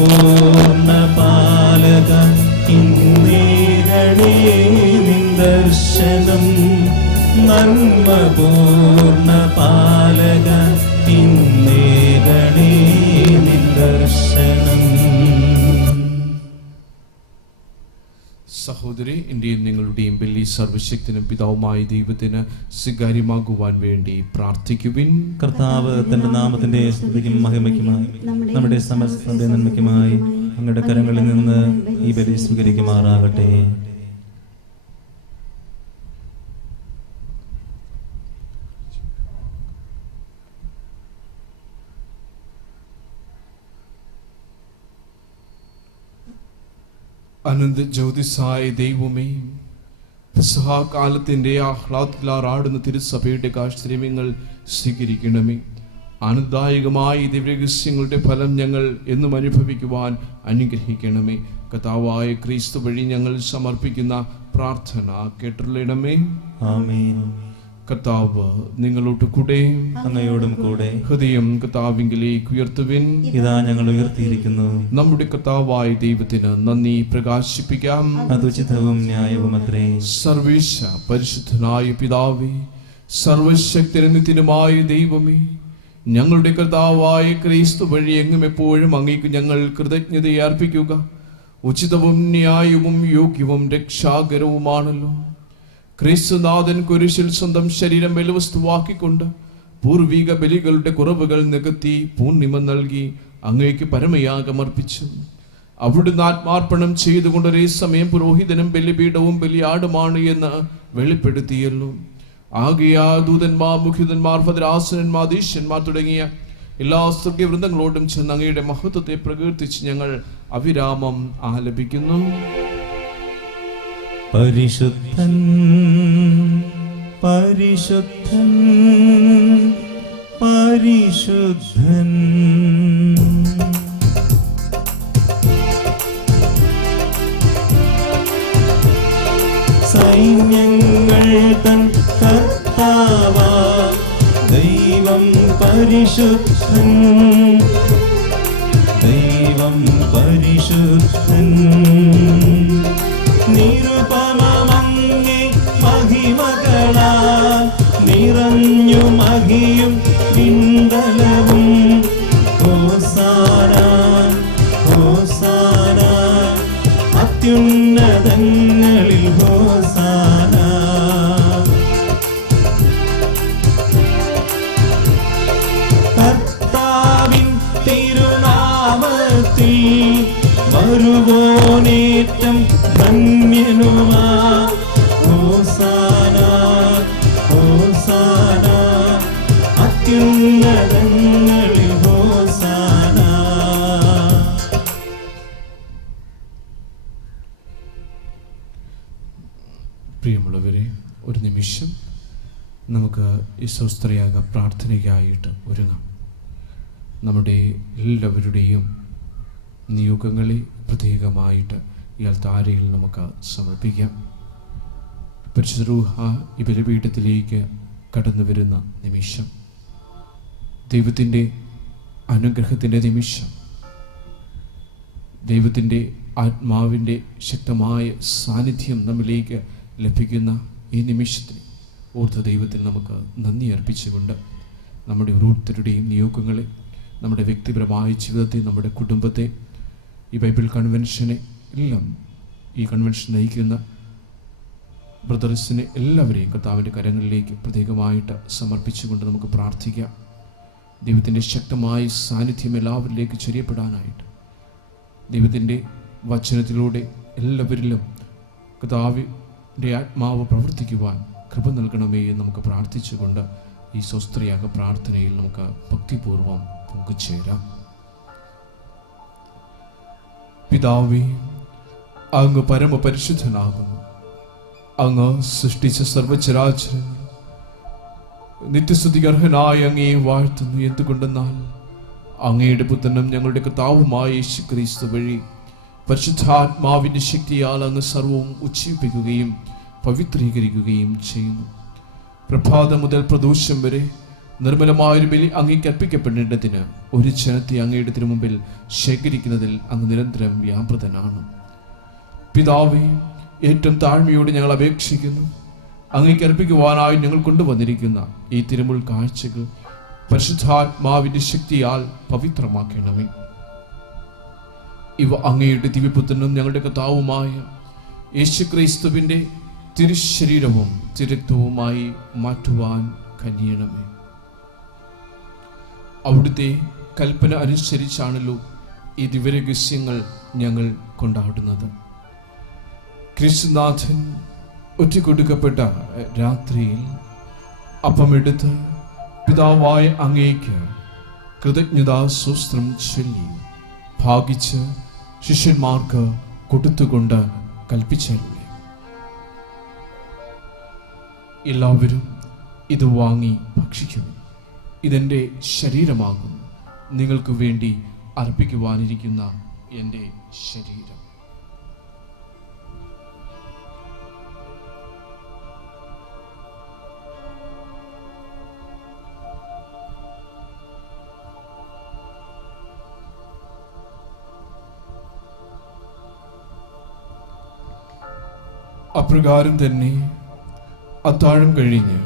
പൂർണ്ണ പാലക ഇന്നേരണേ നിൻ ദർശനം. നന്മ പൂർണ്ണ പാലക ഇന്നേരണേ നിൻ ദർശനം. സഹോദരി, എന്റെയും നിങ്ങളുടെയും ബലി സർവശക്തനും പിതാവുമായ ദൈവത്തിന് സ്വീകാര്യമാകുവാൻ വേണ്ടി പ്രാർത്ഥിക്കുവിൻ. കർത്താവ് തന്റെ നാമത്തിന്റെ സ്തുതിക്കും മഹിമയ്ക്കുമായി നമ്മുടെ സമസ്തന്റെ നന്മയ്ക്കുമായി അങ്ങയുടെ കരങ്ങളിൽ നിന്ന് ഈ ബലി സ്വീകരിക്കുമാറാകട്ടെ. അനന്ത ജ്യോതിസായ ദൈവമേ, പെസഹാകാലത്തിന്റെ ആഹ്ലാദത്തിലാറാടുന്ന തിരുസഭയുടെ ആശ്രയങ്ങൾ സ്വീകരിക്കണമേ. ആനന്ദദായകമായ ദിവ്യരഹസ്യങ്ങളുടെ ഫലം ഞങ്ങൾ എന്നും അനുഭവിക്കുവാൻ അനുഗ്രഹിക്കണമേ. കർത്താവായ ക്രിസ്തു വഴി ഞങ്ങൾ സമർപ്പിക്കുന്ന പ്രാർത്ഥന കേട്ടുള്ളണമേ. ആമേൻ. കർത്താവ് നിങ്ങളോട് കൂടെ, അങ്ങയോടും കൂടെ. ഹൃദയം കർത്താവിലേക്ക് ഉയർത്തുവിൻ. ഇതാ ഞങ്ങൾ ഉയർത്തിയിരിക്കുന്നു. നമ്മുടെ കർത്താവായ ദൈവത്തിന് നന്ദി പ്രകാശിപ്പിക്കാം. അതുചിതവും ന്യായവും അത്രേ. സർവേശ പരിശുദ്ധനായ പിതാവേ, സർവശക്തനും നിത്യനുമായ ദൈവമേ, ഞങ്ങളുടെ കർത്താവായ ക്രിസ്തു വഴി എങ്ങും എപ്പോഴും അങ്ങേക്ക് ഞങ്ങൾ കൃതജ്ഞത അർപ്പിക്കുക ഉചിതവും ന്യായവും യോഗ്യവും രക്ഷാകരവുമാണല്ലോ. ക്രിസ്തുനാഥൻ കുരിശിൽ സ്വന്തം ശരീരം ബലിവസ്തുവാക്കിക്കൊണ്ട് പൂർവിക ബലികളുടെ കുറവുകൾ നികത്തി പൂർണിമ നൽകി അങ്ങേക്ക് പരമയാഗമർപ്പിച്ചു. അവിടുന്ന് ആത്മാർപ്പണം ചെയ്തുകൊണ്ട് ഒരേ സമയം പുരോഹിതനും ബലിപീഠവും ബലിയാടുമാണ് എന്ന് വെളിപ്പെടുത്തിയല്ലോ. ആകയാ ദൂതന്മാർ, മുഖ്യതന്മാർ, ഭദ്രാസനന്മാർ, ദീശന്മാർ തുടങ്ങിയ എല്ലാ സ്വർഗ്ഗവൃന്ദങ്ങളോടും ചെന്ന് അങ്ങയുടെ മഹത്വത്തെ പ്രകീർത്തിച്ച് ഞങ്ങൾ അവിരാമം ആലപിക്കുന്നു. പരിശുദ്ധൻ പരിശുദ്ധൻ പരിശുദ്ധൻ, സൈന്യങ്ങൾ തൻ കർത്താവാ ദൈവം പരിശുദ്ധൻ, ദൈവം പരിശുദ്ധൻ. നിരുപമമങ്ങേ മഹിമകളാൽ നിറഞ്ഞു മഹിയും പിണ്ടലവും. ഹോസാന ഹോസാന അത്യുന്നതങ്ങളിൽ ഹോസാന. കർത്താവിൻ തിരുനാമത്തിൽ വരുവോനേറ്റം ധന്യനുമാ. ഹോസാന ഹോസാന അത്യുന്നതങ്ങളിൽ ഹോസാന. പ്രിയമുള്ളവരെ, ഒരു നിമിഷം നമുക്ക് ഈ സ്വസ്ത്രയാഗ പ്രാർത്ഥനയ്ക്കായിട്ട് ഒരുങ്ങാം. നമ്മുടെ എല്ലാവരുടെയും നിയോഗങ്ങളെ പ്രത്യേകമായിട്ട് ഈ അൽത്താരയിൽ നമുക്ക് സമർപ്പിക്കാം. പരിശുദ്ധ റൂഹ ഈ ബലിപീഠത്തിലേക്ക് കടന്നു വരുന്ന നിമിഷം, ദൈവത്തിൻ്റെ അനുഗ്രഹത്തിൻ്റെ നിമിഷം, ദൈവത്തിൻ്റെ ആത്മാവിൻ്റെ ശക്തമായ സാന്നിധ്യം നമ്മിലേക്ക് ലഭിക്കുന്ന ഈ നിമിഷത്തിന് ഓർത്ത് ദൈവത്തിന് നമുക്ക് നന്ദി അർപ്പിച്ചുകൊണ്ട് നമ്മുടെ ഓരോരുത്തരുടെയും നിയോഗങ്ങളെ, നമ്മുടെ വ്യക്തിപരമായ ജീവിതത്തെ, നമ്മുടെ കുടുംബത്തെ, ഈ ബൈബിൾ കൺവെൻഷനെ എല്ലാം, ഈ കൺവെൻഷൻ നയിക്കുന്ന ബ്രദർസിനെ എല്ലാവരെയും കർത്താവിൻ്റെ കരങ്ങളിലേക്ക് പ്രത്യേകമായിട്ട് സമർപ്പിച്ചുകൊണ്ട് നമുക്ക് പ്രാർത്ഥിക്കാം. ദൈവത്തിൻ്റെ ശക്തമായ സാന്നിധ്യം എല്ലാവരിലേക്ക് ചൊരിയപ്പെടാനായിട്ട്, ദൈവത്തിൻ്റെ വചനത്തിലൂടെ എല്ലാവരിലും കർത്താവിൻ്റെ ആത്മാവ് പ്രവർത്തിക്കുവാൻ കൃപ നൽകണമേ എന്ന് നമുക്ക് പ്രാർത്ഥിച്ചുകൊണ്ട് ഈ സ്വസ്ത്രയാഗ പ്രാർത്ഥനയിൽ നമുക്ക് ഭക്തിപൂർവം പങ്കുചേരാം. പിതാവേ, അങ്ങ് പരമപരിശുദ്ധനാകുന്നു. അങ്ങ് സൃഷ്ടിച്ച സർവചരാചരങ്ങൾ നിത്യസ്തുതികർഹനായ അങ്ങയെ വാഴ്ത്തുന്നു. എന്തുകൊണ്ടെന്നാൽ അങ്ങയുടെ പുത്രനും ഞങ്ങളുടെ കർത്താവുമായ യേശു ക്രിസ്തു വഴി പരിശുദ്ധാത്മാവിൻ്റെ ശക്തിയാൽ അങ്ങ് സർവവും ഉജ്ജീവിപ്പിക്കുകയും പവിത്രീകരിക്കുകയും ചെയ്യുന്നു. പ്രഭാതം മുതൽ പ്രദോഷം വരെ നിർമ്മലമായൊരു ബലി അങ്ങേക്ക് അർപ്പിക്കപ്പെടേണ്ടതിന് ഒരു ജനത്തെ അങ്ങയുടെ തിരുമുമ്പിൽ ശേഖരിക്കുന്നതിൽ അങ്ങ് നിരന്തരം വ്യാപൃതനാണ്. പിതാവേ, ഏറ്റവും താഴ്മയോട് ഞങ്ങൾ അപേക്ഷിക്കുന്നു, അങ്ങേക്ക് അർപ്പിക്കുവാനായി ഞങ്ങൾ കൊണ്ടുവന്നിരിക്കുന്ന ഈ തിരുമുൾ കാഴ്ചകൾ പരിശുദ്ധാത്മാവിന്റെ ശക്തിയാൽ പവിത്രമാക്കണമേ. ഇവ അങ്ങയുടെ ദിവ്യപുത്രനും ഞങ്ങളുടെ കർത്താവുമായ യേശുക്രിസ്തുവിന്റെ തിരുശരീരവും തിരുരക്തവുമായി മാറ്റുവാൻ കനിയണമേ. അവിടുത്തെ കൽപ്പന അനുസരിച്ചാണല്ലോ ഈ ദിവ്യരഹസ്യങ്ങൾ ഞങ്ങൾ കൊണ്ടാടുന്നത്. ക്രിസ്തുനാഥൻ ഒറ്റിക്കൊടുക്കപ്പെട്ട രാത്രിയിൽ അപ്പമെടുത്ത് പിതാവായ അങ്ങേക്ക് കൃതജ്ഞതാസ്തോത്രം ചൊല്ലി ഭാഗിച്ച് ശിഷ്യന്മാർക്ക് കൊടുത്തുകൊണ്ട് കൽപ്പിച്ചരുളി, എല്ലാവരും ഇത് വാങ്ങി ഭക്ഷിക്കുവിൻ. ഇതെൻ്റെ ശരീരമാകുന്നു, നിങ്ങൾക്ക് വേണ്ടി അർപ്പിക്കുവാനിരിക്കുന്ന എൻ്റെ ശരീരം. അപ്രകാരം തന്നെ അത്താഴം കഴിഞ്ഞ്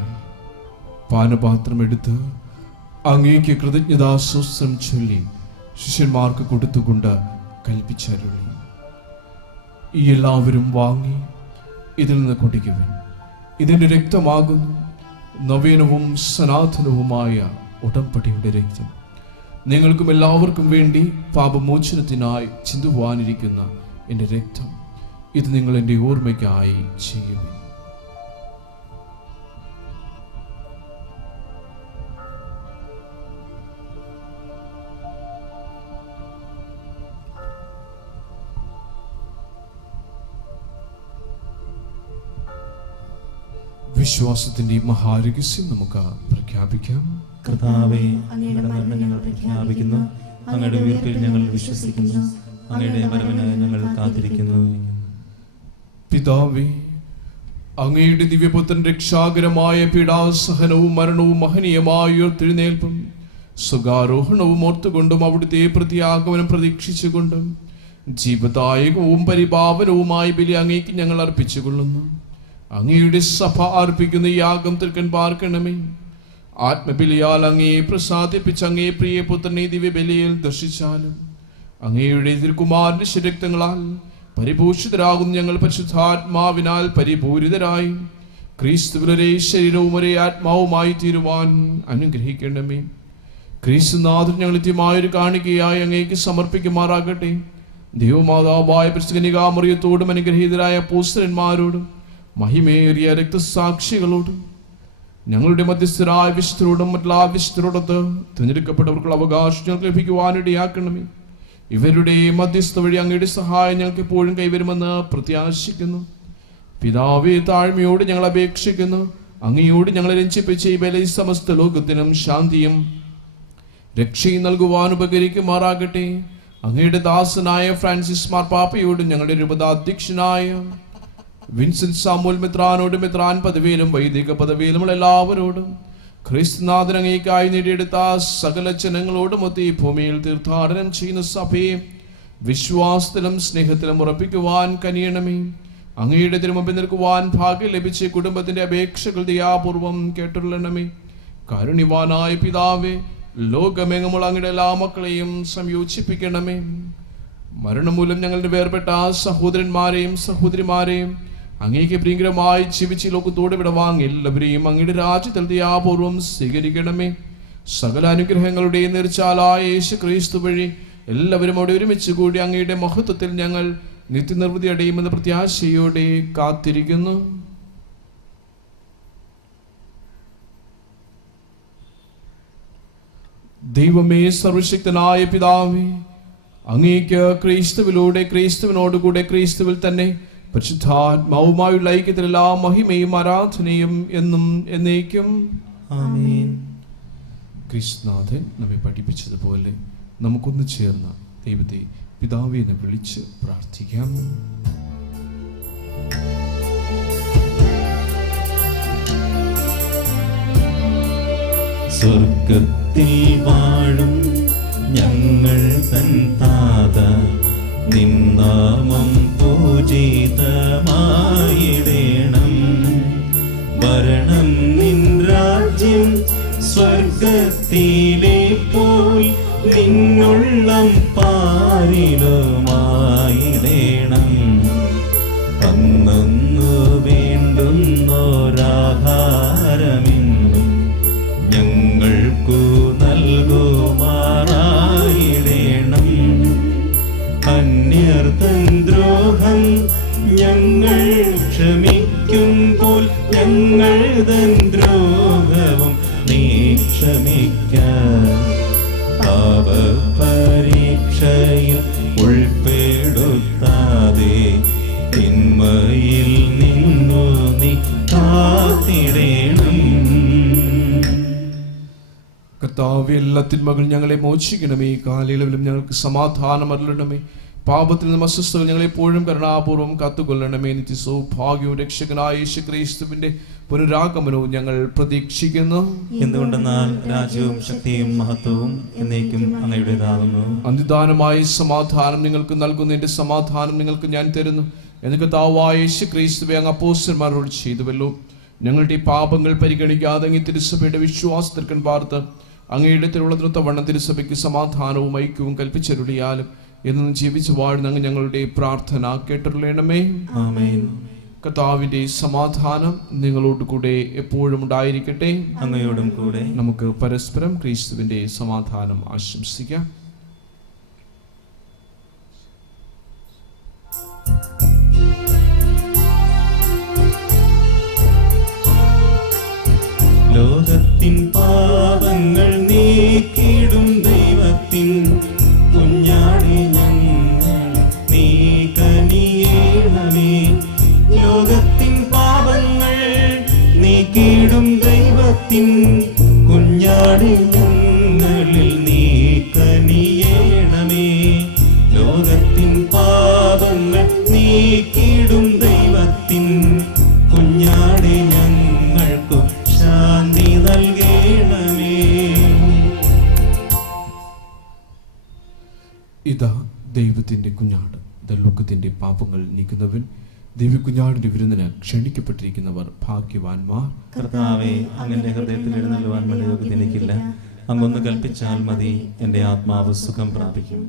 പാനപാത്രം എടുത്ത് അങ്ങേക്ക് കൃതജ്ഞതാസ്തോത്രം ചൊല്ലി ശിഷ്യന്മാർക്ക് കൊടുത്തുകൊണ്ട് കൽപ്പിച്ചരുളി, ഈ എല്ലാവരും വാങ്ങി ഇതിൽ നിന്ന് കുടിക്കുവിൻ. ഇതിൻ്റെ രക്തമാകുന്നു, നവീനവും സനാതനവുമായ ഉടമ്പടിയുടെ രക്തം, നിങ്ങൾക്കും എല്ലാവർക്കും വേണ്ടി പാപമോചനത്തിനായി ചിന്തുവാനിരിക്കുന്ന എൻ്റെ രക്തം. ഇത് നിങ്ങൾ എൻ്റെ ഓർമ്മയ്ക്കായി ചെയ്യുവിൻ. വിശ്വാസത്തിന്റെ മഹാരഹസ്യം നമുക്ക് പ്രഖ്യാപിക്കാം. കർത്താവേ, അങ്ങയുടെ മരണം ഞങ്ങൾ പ്രഖ്യാപിക്കുന്നു, അങ്ങയുടെ ഉയർപ്പിൽ ഞങ്ങൾ വിശ്വസിക്കുന്നു, അങ്ങയുടെ വരവിനായി ഞങ്ങൾ കാത്തിരിക്കുന്നു. പിതാവേ, അങ്ങയുടെ ദിവ്യപുത്രൻ രക്ഷാകരമായ പീഡാസഹനവും മരണവും മഹനീയമായ ഉയർത്തെഴുന്നേൽപ്പും സുഖാരോഹണവും ഓർത്തുകൊണ്ടും അവിടുത്തെ പ്രത്യാഗമനം പ്രതീക്ഷിച്ചുകൊണ്ടും ജീവദായകവും പരിപാവനവുമായ ബലി അങ്ങേക്ക് ഞങ്ങൾ അർപ്പിച്ചുകൊള്ളുന്നു. അങ്ങയുടെ സഭ അർപ്പിക്കുന്ന യാഗം തീർക്കാൻ പാർക്കണമേ. ആത്മബലിയാൽ അങ്ങയെ പ്രസാദിപ്പിച്ച് അങ്ങേ പ്രിയപുത്രനെ ദിവ്യബലിയിൽ ദർശിച്ചാലും അങ്ങയുടെ തിരുക്കുമാരന്റെ ശരക്തങ്ങളാൽ പരിഭൂഷിതരാകും ഞങ്ങൾ പരിശുദ്ധാത്മാവിനാൽ പരിപൂരിതരായി ക്രിസ്തുവിലെ ശരീരവും ഒരേ ആത്മാവുമായി തീരുവാൻ അനുഗ്രഹിക്കണമേ. ക്രിസ്തുനാഥൻ ഞങ്ങൾ നിത്യമായൊരു കാണികയായി അങ്ങേക്ക് സമർപ്പിക്കുമാറാകട്ടെ. ദൈവമാതാവായ പരിശുദ്ധനികാമറിയത്തോടും അനുഗ്രഹീതരായ അപ്പോസ്തലന്മാരോടും മഹിമേറിയ രക്തസാക്ഷികളോടും ഞങ്ങളുടെ മധ്യസ്ഥരായ വിശുദ്ധരോടും മറ്റുള്ള വിശുദ്ധരോടൊത്ത് തിരഞ്ഞെടുക്കപ്പെട്ടവർക്കുള്ള അവകാശം ഞങ്ങൾക്ക് ലഭിക്കുവാനിടയാക്കണമേ. ഇവരുടെ മധ്യസ്ഥ വഴി അങ്ങയുടെ സഹായം ഞങ്ങൾക്ക് എപ്പോഴും കൈവരുമെന്ന് പ്രത്യാശിക്കുന്നു. പിതാവേ, താഴ്മയോട് ഞങ്ങൾ അപേക്ഷിക്കുന്നു, അങ്ങയോട് ഞങ്ങളെ രഞ്ജിപ്പിച്ച ഈ ബലി സമസ്ത ലോകത്തിനും ശാന്തിയും രക്ഷയും നൽകുവാൻ ഉപകരിക്കുമാറാകട്ടെ. അങ്ങയുടെ ദാസനായ ഫ്രാൻസിസ് മാർപ്പാപ്പയോടും ഞങ്ങളുടെ രൂപതാധ്യക്ഷനായ വിൻസെന്റ് സാമുൽ മെത്രാനോടും മെത്രാൻ പദവിയിലും വൈദിക പദവിയിലുമുള്ള എല്ലാവരോടും ക്രിസ്തുനാഥൻ അങ്ങേക്കായി നേടിയെടുത്ത സകല ജനങ്ങളോടും ഒത്ത് ഈ ഭൂമിയിൽ തീർത്ഥാടനം ചെയ്യുന്ന സഭയെ വിശ്വാസത്തിലും സ്നേഹത്തിലും ഉറപ്പിക്കുവാൻ കനിയണമേ. അങ്ങയുടെ തിരുമുമ്പിൽ നിൽക്കുവാൻ ഭാഗ്യം ലഭിച്ച കുടുംബത്തിന്റെ അപേക്ഷകൾ ദയാപൂർവം കേട്ടുള്ളണമേ. കാരുണ്യവാനായ പിതാവേ, ലോകമെങ്ങുമുള്ള അങ്ങയുടെ എല്ലാ മക്കളെയും സംയോജിപ്പിക്കണമേ. മരണം മൂലം ഞങ്ങളുടെ വേർപെട്ട സഹോദരന്മാരെയും സഹോദരിമാരെയും അങ്ങേക്ക് പ്രിയങ്കരമായി ജീവിച്ച് ലോകത്തോട് വിടവാങ്ങി എല്ലാവരെയും അങ്ങയുടെ രാജ്യത്തിൽ ദയാപൂർവം സ്വീകരിക്കണമേ. സകല അനുഗ്രഹങ്ങളുടെയും നിർച്ചാലായ യേശു ക്രിസ്തു വഴി എല്ലാവരും അവിടെ ഒരുമിച്ച് കൂടി അങ്ങയുടെ മഹത്വത്തിൽ ഞങ്ങൾ നിത്യനിർവൃതി അടയുമെന്ന പ്രത്യാശയോടെ കാത്തിരിക്കുന്നു. ദൈവമേ, സർവശക്തനായ പിതാവേ, അങ്ങേക്ക് ക്രിസ്തുവിലൂടെ ക്രിസ്തുവിനോടുകൂടെ ക്രിസ്തുവിൽ തന്നെ പരിശുദ്ധാത്മാവുമായുള്ള ഐക്യത്തിലെല്ലാ മഹിമയും ആരാധനയും എന്നും എന്നേക്കും ആമേൻ. ക്രിസ്തുനാഥൻ നമ്മെ പഠിപ്പിച്ചതുപോലെ നമുക്കൊന്ന് ചേർന്ന് ദൈവത്തെ പിതാവേ എന്ന് വിളിച്ച് പ്രാർത്ഥിക്കാം. സ്വർഗത്തിൽ വാഴും ഞങ്ങൾ തൻ താത, നിൻ നാമം പൂജിതമായിടേണം. വരണം നിൻ രാജ്യം സ്വർഗത്തിലെ പോൽ നിന്നുള്ളം പാരിലുമായിടേണം. അന്നു വേണ്ടുന്നോരാഹാരമെന്നും ഞങ്ങൾക്കു നൽകുമാറായിടേണം. അന്യർതൻ ദ്രോഹം ഞങ്ങൾ ക്ഷമിക്കുമ്പോൾ ഞങ്ങൾ തൻ ദ്രോഹവും നീ ക്ഷമിക്ക. പാപപരീക്ഷയിൽ ഉൾപ്പെടുത്താതെ തിന്മയിൽ നിന്നു നീ കാത്തിടേണം. കർത്താവേ, എല്ലാ തിന്മകൾ ഞങ്ങളെ മോചിക്കണമേ. കാലയളവിലും ഞങ്ങൾക്ക് സമാധാനം അരുളണമേ. പാപത്തിൽ നിന്നും അസ്വസ്ഥകൾ ഞങ്ങളെപ്പോഴും കരുണാപൂർവ്വം കാത്തുകൊള്ളണമേ. നിത്യ സൗഭാഗ്യവും രക്ഷകനായ യേശുക്രിസ്തുവിന്റെ പുനരാഗമനവും ഞങ്ങൾ പ്രതീക്ഷിക്കുന്നു. എന്തുകൊണ്ടെന്നാൽ രാജ്യവും ശക്തിയും മഹത്വവും എന്നേക്കും അങ്ങയുടേതാകുന്നു. അന്തിദാനമായ സമാധാനം നിങ്ങൾക്ക് നൽകുന്നു, എന്റെ സമാധാനം നിങ്ങൾക്ക് ഞാൻ തരുന്നു എന്ന് കർത്താവായ യേശുക്രിസ്തുവേ അങ്ങ് അപ്പോസ്തലന്മാരോട് ചെയ്തുവല്ലോ. ഞങ്ങളുടെ പാപങ്ങൾ പരിഗണിക്കാതെ അങ്ങ് തിരുസഭയുടെ വിശ്വാസത്തിൽക്കൻ പാർത്ത് അങ്ങയുടെ തിരുവള്ളത്തിനൊത്തവണ്ണം തിരുസഭയ്ക്ക് സമാധാനവും ഐക്യവും കൽപ്പിച്ചരുളിയാലും എന്നും ജീവിച്ചു വാഴുന്ന അങ്ങ് ഞങ്ങളുടെ പ്രാർത്ഥന കേട്ടരുളണമേ. ആമേൻ. കർത്താവിന്റെ സമാധാനം നിങ്ങളോട് കൂടെ എപ്പോഴും ഉണ്ടായിരിക്കട്ടെ. അങ്ങയോടും കൂടെ. നമുക്ക് പരസ്പരം ക്രിസ്തുവിന്റെ സമാധാനം ആശംസിക്കാം. ലോകത്തിൻ പാപങ്ങൾ നീക്കിടും ദൈവത്തിൻ കുഞ്ഞാടി ഞങ്ങൾ നീ കനിയേണമേ. ലോകത്തിൻ പാപങ്ങൾ നീക്കിടും ദൈവത്തിൻ കുഞ്ഞാടി ഞങ്ങളിൽ നീ കനിയേണമേ. ലോകത്തിൻ പാപങ്ങൾ നീക്കിടും ദൈവത്തിൻ കുഞ്ഞാടി ഞങ്ങൾക്കു ശാന്തി നൽകണമേ. ഇതാ ദൈവത്തിന്റെ കുഞ്ഞാട്, ലോകത്തിന്റെ പാപങ്ങൾ നീക്കുന്നവൻ. ദിവ്യകുഞ്ഞാടിന്റെ വിരുന്നിന് ക്ഷണിക്കപ്പെട്ടിരിക്കുന്നവർ ഭാഗ്യവാന്മാർ. കർത്താവേ, അങ്ങന്റെ ഹൃദയത്തിൽ എഴുന്നള്ളുവാൻ വേണ്ടി യോഗ്യത എനിക്കില്ല. അങ്ങൊന്ന് കൽപ്പിച്ചാൽ മതി, എന്റെ ആത്മാവ് സുഖം പ്രാപിക്കും.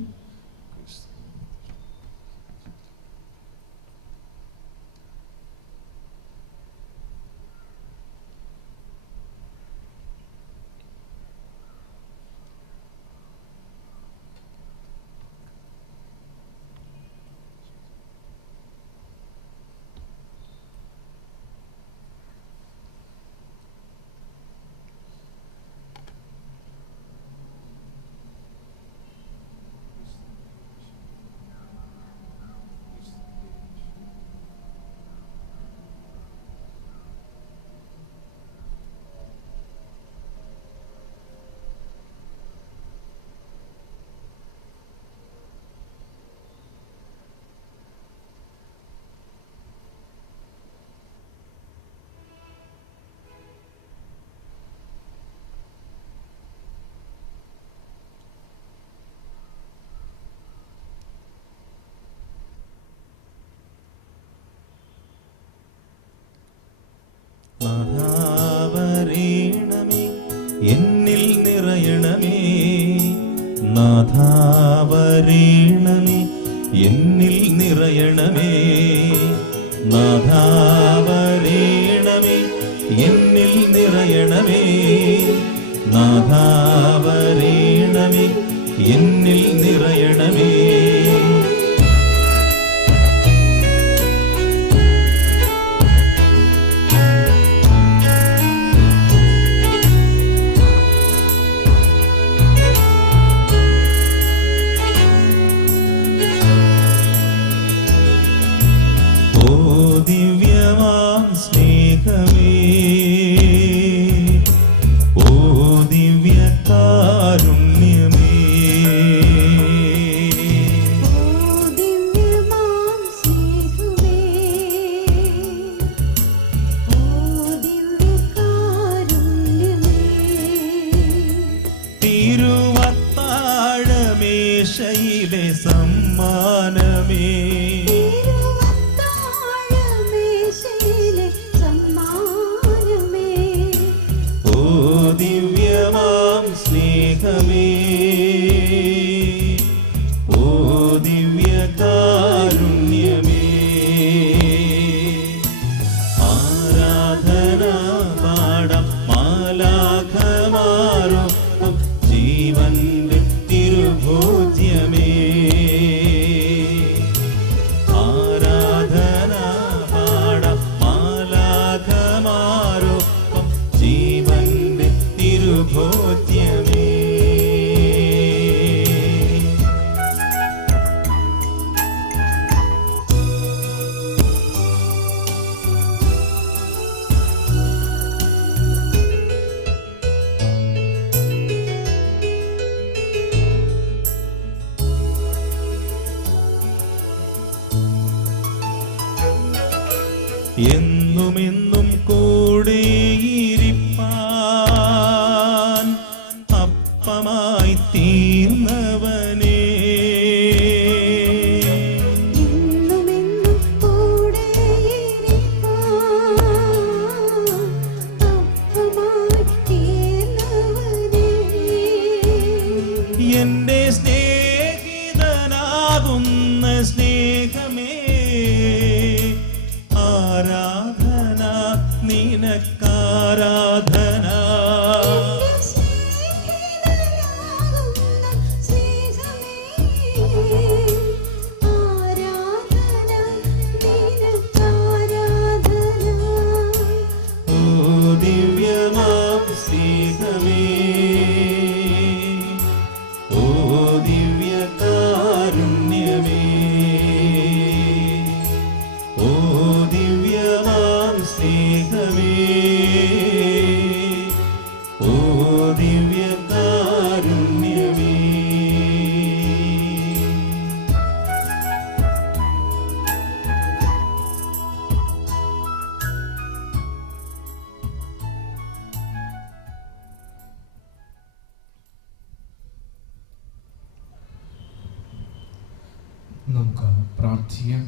നാഥാവരേണമേ, എന്നിൽ നിറയണമേ. നാഥാവരേണമേ, എന്നിൽ നിറയണമേ. നാഥാവരേണമേ, എന്നിൽ നിറയണമേ. നാഥാവരേണമേ, എന്നിൽ നിറയണമേ. ദിവ്യമാം സ്നേഹമേ, ഓ ദിവ്യകാരുണ്യമേ, ദിവ്യമാം സ്നേഹമേ, ഓ ദിവ്യകാരുണ്യമേ, ആരാധന പാടാം മാലാഖമാരോപ്പം ജീവന്റെ തിരുഭോജ്യമേ. ആരാധന പാടാം മാലാഖമാരോപ്പം ജീവന്റെ തിരുഭോജ്യമേ. എന്നുമെന്നും കൂടെയിരിപ്പാൻ അപ്പമായി തീർന്നവനേ, എന്നുമെന്നും കൂടെയിരിപ്പാൻ അപ്പമായി തീർന്നവനേ, എന്റെ സ്നേഹിതനാകുന്ന സ്നേഹമേ, ആരാധന നിനക്കാരാധന. ഓ ദിവ്യമാം സ്നേഹമേ, ഓ ദിവ്യകാരുണ്യമേ, ഓ ദിവ്യമാം സ്നേഹമേ, ഓ ദിവ്യകാരുണ്യമേ. നമുക്ക് പ്രാർത്ഥിക്കാം.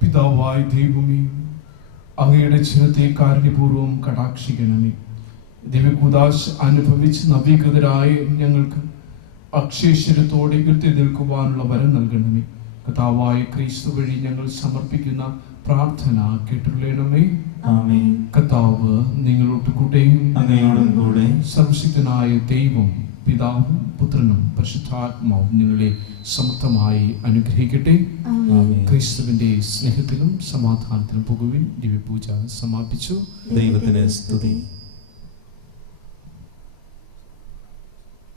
പിതാവായ ദൈവമേ, അങ്ങയുടെ ജനത്തെ കാരുണ്യപൂർവ്വം കടാക്ഷിക്കണമേ. ദിവ്യകൂദാശ അനുഭവിച്ച് നവീകൃതരായ ഞങ്ങൾക്ക് അക്ഷയശ്വരത്തോടെ ഉയർത്തി നിൽക്കുവാനുള്ള വരം നൽകണമേ. കർത്താവായ ക്രിസ്തു വഴി ഞങ്ങൾ സമർപ്പിക്കുന്ന പ്രാർത്ഥന കേട്ടുള്ളണമേ. ആമേൻ. കർത്താവ് നിങ്ങളോട് കൂടെയും അങ്ങയോടും കൂടെ സർവശക്തനായ ദൈവം പിതാവും പുത്രനും പരിശുദ്ധാത്മാവും നിങ്ങളെ സമർത്ഥമായി അനുഗ്രഹിക്കട്ടെ. ആമേൻ. ക്രിസ്തുവിന്റെ സ്നേഹത്തിലും സമാധാനത്തിലും പോകുവിൻ. ദിവ്യപൂജ സമാപിച്ചു. ദൈവത്തിന് സ്തുതി.